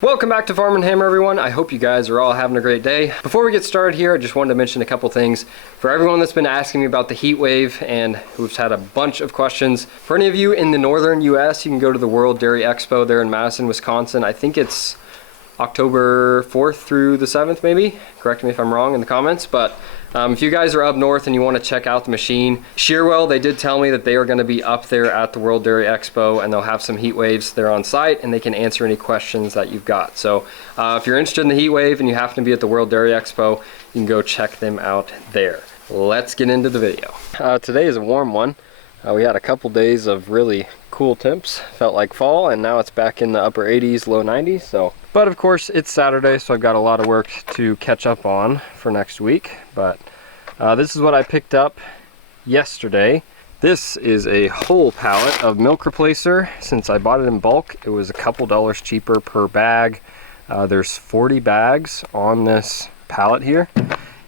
Welcome back to Farm and Hammer, everyone. I hope you guys are all having a great day. Before we get started here, I just wanted to mention a couple things. For everyone that's been asking me about the Heatwave, and who's had a bunch of questions, for any of you in the northern US, you can go to the World Dairy Expo there in Madison, Wisconsin. I think it's October 4th through the 7th, maybe. Correct me if I'm wrong in the comments, but if you guys are up north and you want to check out the machine, Shearwell, they did tell me that they are going to be up there at the World Dairy Expo, and they'll have some Heatwaves there on site, and they can answer any questions that you've got. So if you're interested in the Heatwave and you happen to be at the World Dairy Expo, you can go check them out there. Let's get into the video. Today is a warm one. We had a couple days of really cool temps, felt like fall, and now it's back in the upper 80s, low 90s. So, but of course it's Saturday, so I've got a lot of work to catch up on for next week. But this is what I picked up yesterday. This is a whole pallet of milk replacer. Since I bought it in bulk, it was a couple dollars cheaper per bag. There's 40 bags on this pallet here,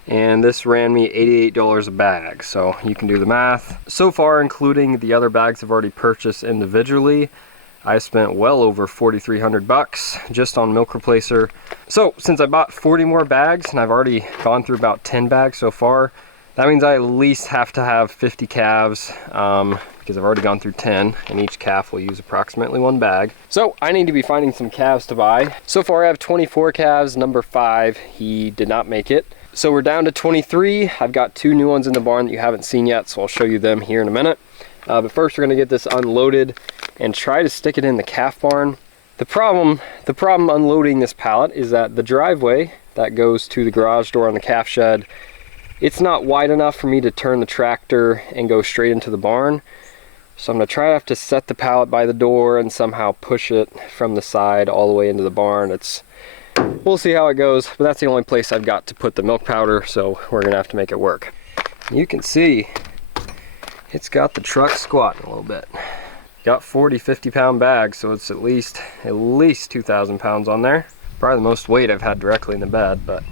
and this ran me $88 a bag, so you can do the math. So far, including the other bags I've already purchased individually, I spent well over 4,300 bucks just on milk replacer. So since I bought 40 more bags and I've already gone through about 10 bags so far, that means I at least have to have 50 calves because I've already gone through 10, and each calf will use approximately one bag. So I need to be finding some calves to buy. So far I have 24 calves. Number 5, he did not make it. So we're down to 23. I've got 2 new ones in the barn that you haven't seen yet, so I'll show you them here in a minute. But first we're gonna get this unloaded and try to stick it in the calf barn. The problem unloading this pallet is that the driveway that goes to the garage door on the calf shed, it's not wide enough for me to turn the tractor and go straight into the barn. So I'm gonna try to have to set the pallet by the door and somehow push it from the side all the way into the barn. We'll see how it goes, but that's the only place I've got to put the milk powder, so we're gonna have to make it work. You can see it's got the truck squatting a little bit. Got 40, 50-pound bags, so it's at least 2,000 pounds on there. Probably the most weight I've had directly in the bed, but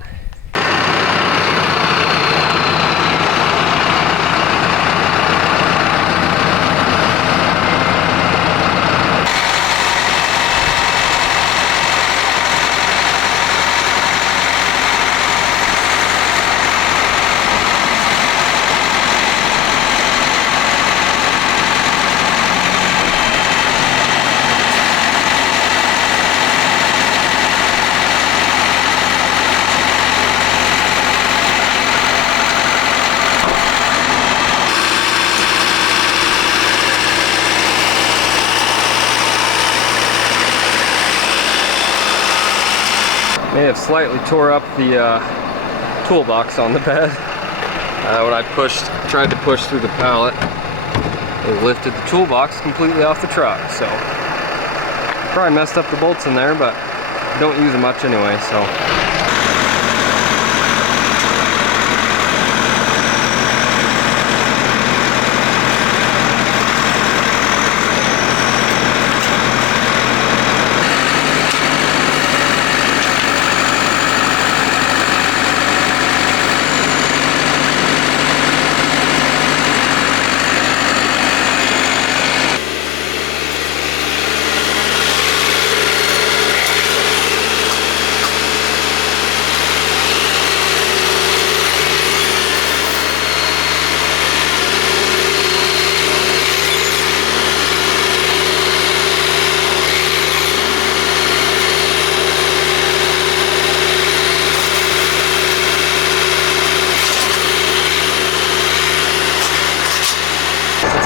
may have slightly tore up the toolbox on the bed. When I tried to push through the pallet, it lifted the toolbox completely off the truck. So probably messed up the bolts in there, but I don't use them much anyway, so.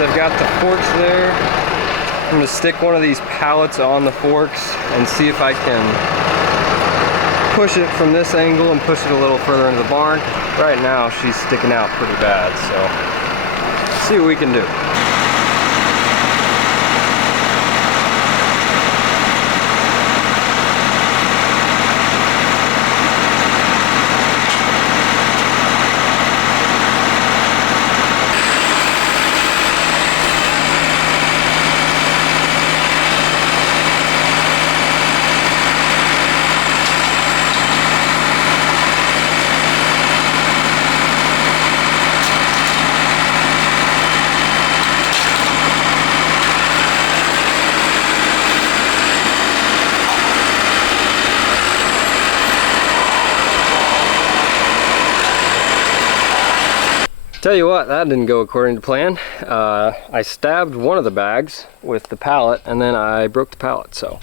I've got the forks there. I'm going to stick one of these pallets on the forks and see if I can push it from this angle and push it a little further into the barn. Right now she's sticking out pretty bad, so let's see what we can do. Tell you what, that didn't go according to plan. I stabbed one of the bags with the pallet and then I broke the pallet. So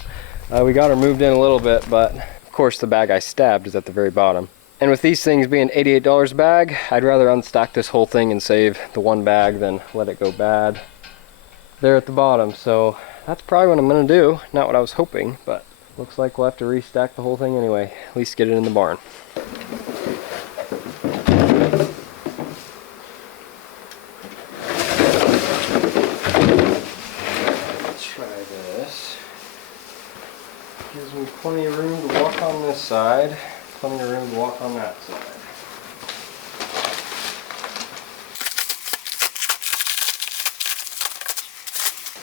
we got her moved in a little bit, but of course the bag I stabbed is at the very bottom. And with these things being $88 a bag, I'd rather unstack this whole thing and save the one bag than let it go bad there at the bottom. So that's probably what I'm gonna do. Not what I was hoping, but looks like we'll have to restack the whole thing anyway. At least get it in the barn. Gives me plenty of room to walk on this side, plenty of room to walk on that side.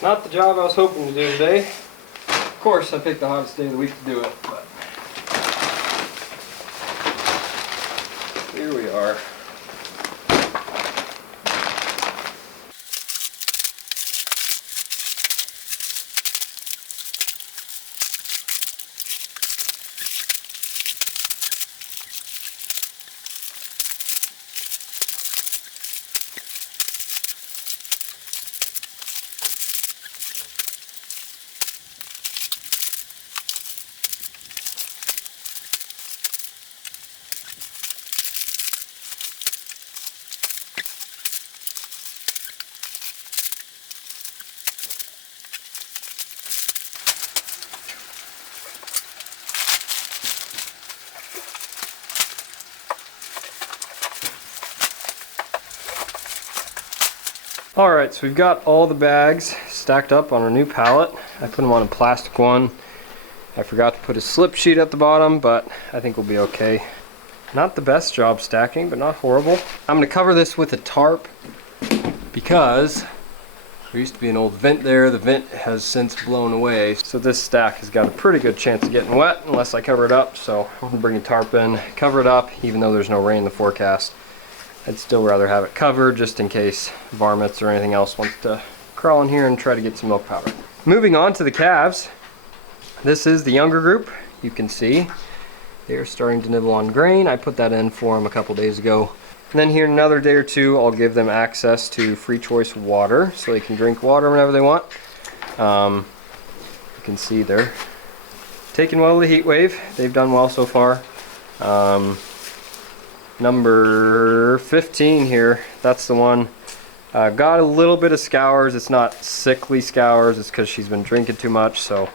Not the job I was hoping to do today. Of course, I picked the hottest day of the week to do it, but here we are. Alright, so we've got all the bags stacked up on our new pallet. I put them on a plastic one. I forgot to put a slip sheet at the bottom, but I think we'll be okay. Not the best job stacking, but not horrible. I'm going to cover this with a tarp because there used to be an old vent there. The vent has since blown away, so this stack has got a pretty good chance of getting wet unless I cover it up. So I'm going to bring a tarp in, cover it up, even though there's no rain in the forecast. I'd still rather have it covered just in case varmints or anything else wants to crawl in here and try to get some milk powder. Moving on to the calves. This is the younger group. You can see they're starting to nibble on grain. I put that in for them a couple days ago. And then here in another day or two, I'll give them access to free choice water so they can drink water whenever they want. You can see they're taking well to the Heatwave. They've done well so far. Number 15 here, that's the one. Got a little bit of scours. It's not sickly scours, it's because she's been drinking too much, so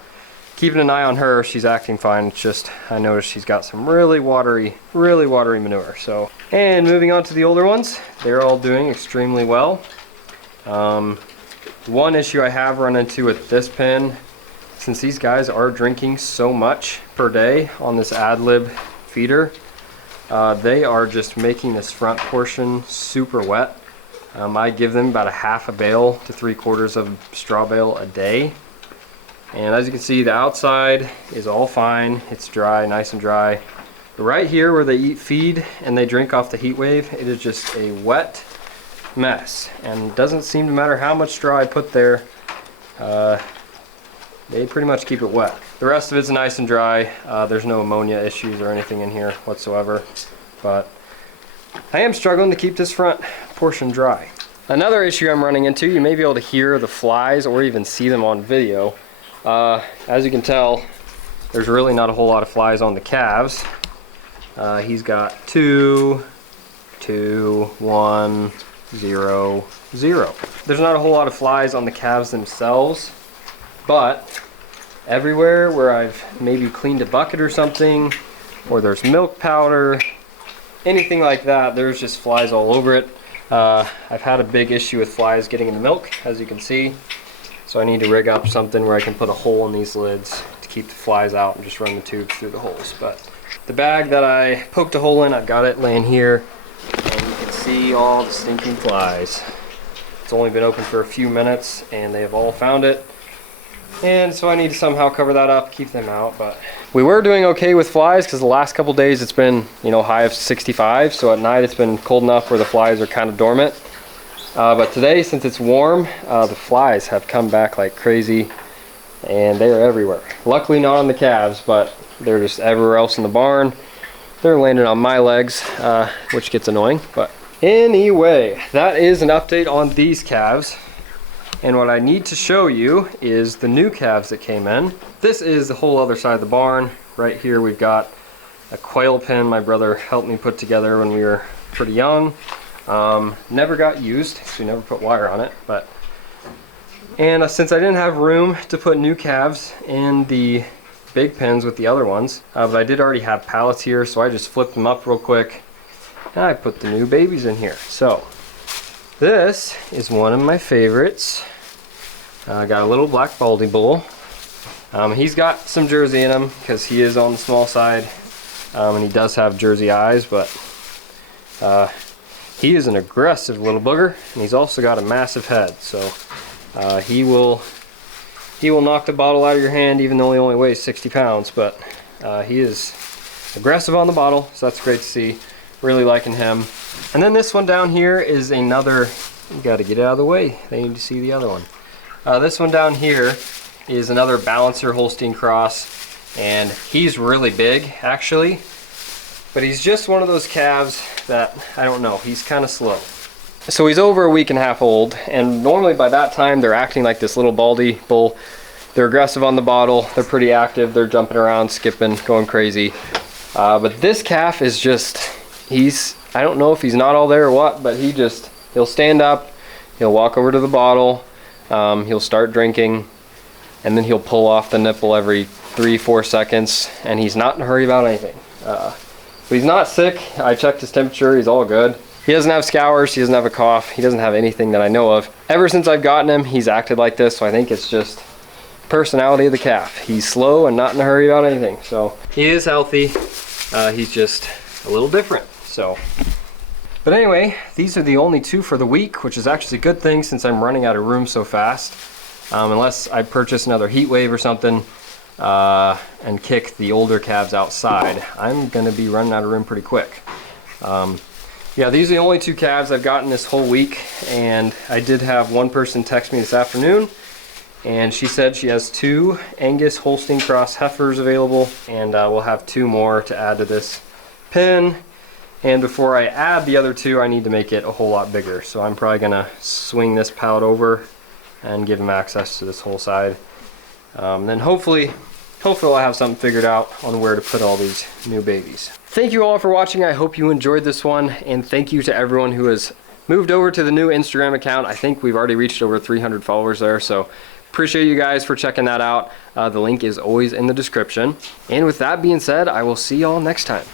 keeping an eye on her. She's acting fine. It's just I noticed she's got some really watery manure. So, and moving on to the older ones, they're all doing extremely well. One issue I have run into with this pen, since these guys are drinking so much per day on this ad lib feeder, they are just making this front portion super wet. I give them about a half a bale to 3/4 of straw bale a day. And as you can see, the outside is all fine. It's dry, nice and dry. But right here where they eat feed and they drink off the Heatwave, it is just a wet mess. And it doesn't seem to matter how much straw I put there. They pretty much keep it wet. The rest of it's nice and dry. There's no ammonia issues or anything in here whatsoever. But I am struggling to keep this front portion dry. Another issue I'm running into, you may be able to hear the flies or even see them on video. As you can tell, there's really not a whole lot of flies on the calves. He's got 2, 2, 1, 0, 0. There's not a whole lot of flies on the calves themselves, but everywhere where I've maybe cleaned a bucket or something, or there's milk powder, anything like that, there's just flies all over it. I've had a big issue with flies getting in the milk, as you can see. So I need to rig up something where I can put a hole in these lids to keep the flies out and just run the tubes through the holes. But the bag that I poked a hole in, I've got it laying here, and you can see all the stinking flies. It's only been open for a few minutes and they have all found it. And so I need to somehow cover that up, keep them out. But we were doing okay with flies because the last couple days it's been, high of 65. So at night it's been cold enough where the flies are kind of dormant. But today, since it's warm, the flies have come back like crazy and they are everywhere. Luckily not on the calves, but they're just everywhere else in the barn. They're landing on my legs, which gets annoying. But Anyway, that is an update on these calves. And what I need to show you is the new calves that came in. This is the whole other side of the barn. Right here we've got a quail pen my brother helped me put together when we were pretty young. Never got used, so we never put wire on it. And since I didn't have room to put new calves in the big pens with the other ones, but I did already have pallets here, so I just flipped them up real quick and I put the new babies in here. So this is one of my favorites. I got a little black baldy bull. He's got some Jersey in him because he is on the small side, and he does have Jersey eyes, but he is an aggressive little booger, and he's also got a massive head. So he will knock the bottle out of your hand, even though he only weighs 60 pounds. But he is aggressive on the bottle, so that's great to see. Really liking him. And then this one down here is another. You got to get it out of the way. They need to see the other one. This one down here is another balancer Holstein cross, and he's really big actually, but he's just one of those calves that, I don't know, he's kind of slow. So he's over a week and a half old, and normally by that time they're acting like this little baldy bull. They're aggressive on the bottle, they're pretty active, they're jumping around, skipping, going crazy. But this calf is just, I don't know if he's not all there or what, but he'll stand up, he'll walk over to the bottle, he'll start drinking, and then he'll pull off the nipple every 3-4 seconds, and he's not in a hurry about anything. But he's not sick. I checked his temperature, he's all good. He doesn't have scours, he doesn't have a cough, he doesn't have anything that I know of. Ever since I've gotten him, he's acted like this, so I think it's just personality of the calf. He's slow and not in a hurry about anything. So he is healthy, he's just a little different. So, but anyway, these are the only two for the week, which is actually a good thing since I'm running out of room so fast. Unless I purchase another Heatwave or something and kick the older calves outside, I'm gonna be running out of room pretty quick. Yeah, these are the only two calves I've gotten this whole week, and I did have one person text me this afternoon, and she said she has 2 Angus Holstein Cross heifers available, and we'll have 2 more to add to this pen. And before I add the other 2, I need to make it a whole lot bigger. So I'm probably gonna swing this pallet over and give him access to this whole side. Then hopefully I'll have something figured out on where to put all these new babies. Thank you all for watching. I hope you enjoyed this one, and thank you to everyone who has moved over to the new Instagram account. I think we've already reached over 300 followers there, so appreciate you guys for checking that out. The link is always in the description. And with that being said, I will see y'all next time.